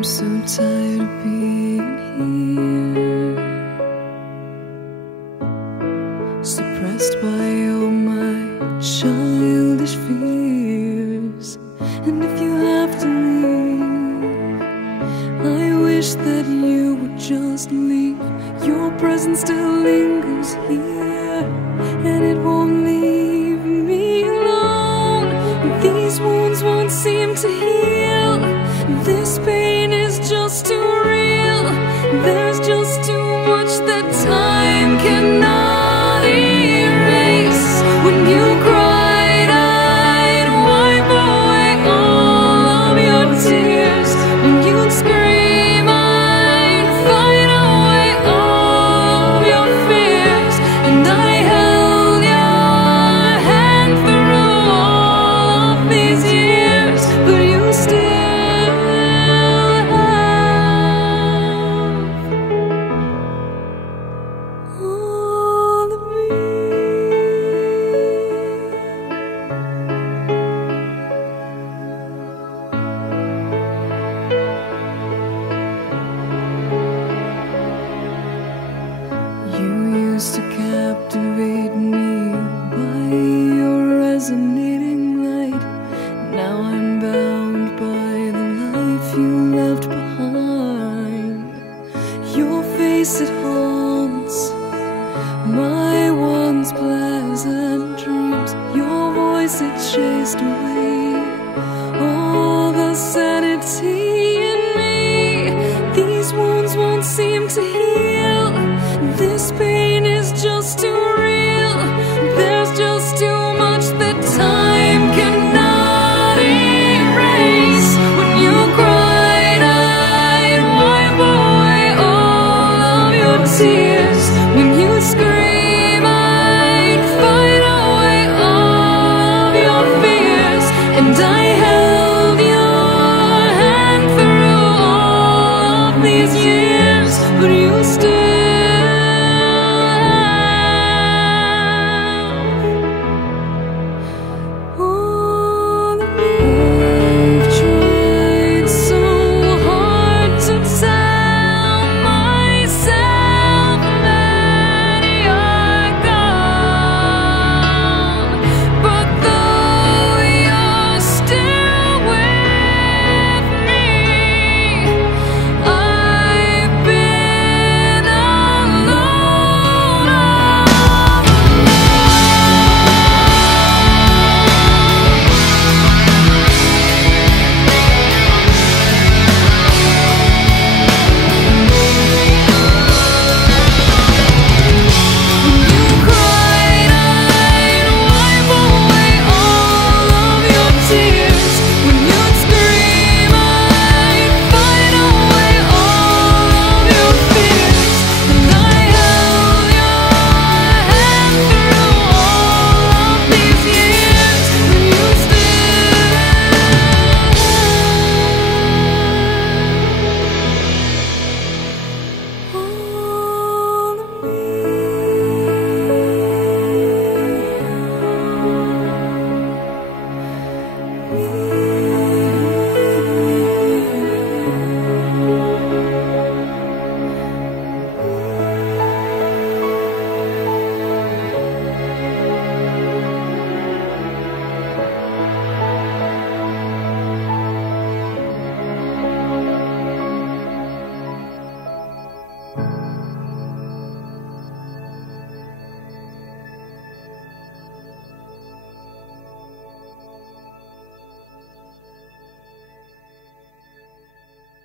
I'm so tired of being here, suppressed by all my childish fears. And if you have to leave, I wish that you would just leave. Your presence still lingers here, and it won't leave me alone. These wounds won't seem to heal. This pain is just too real. There's just too much that time cannot erase. When you cried, I'd wipe away all of your tears. When you'd scream, I'd fight away all of your fears. And I held your hand through all of these years, but you still to captivate me by your resonating light. Now I'm bound by the life you left behind. Your face, it haunts my once pleasant dreams. Your voice, it chased away all the sanity in me. These wounds won't seem to heal. This pain is just too real. There's just too much that time cannot erase. When you cried, I'd wipe away all of your tears. When you scream, I'd fight away all of your fears. And I held your hand through all of these years, but you still